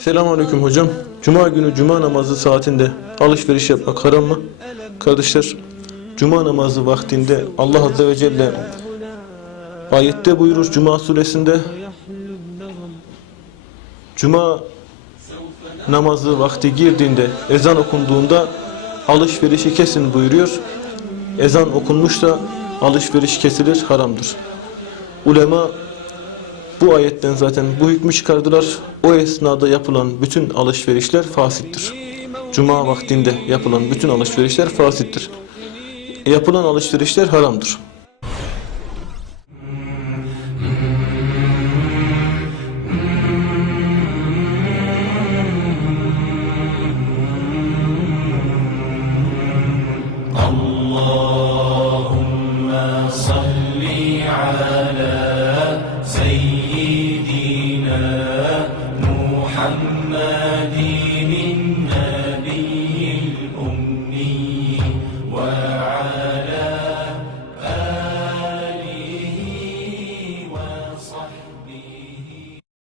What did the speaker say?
Selamünaleyküm hocam. Cuma günü cuma namazı saatinde alışveriş yapmak haram mı? Kardeşler, cuma namazı vaktinde Allah Azze ve Celle ayette buyurur Cuma suresinde Cuma namazı vakti girdiğinde ezan okunduğunda alışverişi kesin buyuruyor. Ezan okunmuş da alışveriş kesilir haramdır. Ulema bu ayetten zaten bu hükmü çıkardılar. O esnada yapılan bütün alışverişler fasittir. Cuma vaktinde yapılan bütün alışverişler fasittir. Yapılan alışverişler haramdır. Allahümme salli ala على محمد النبي الأمي. وعلى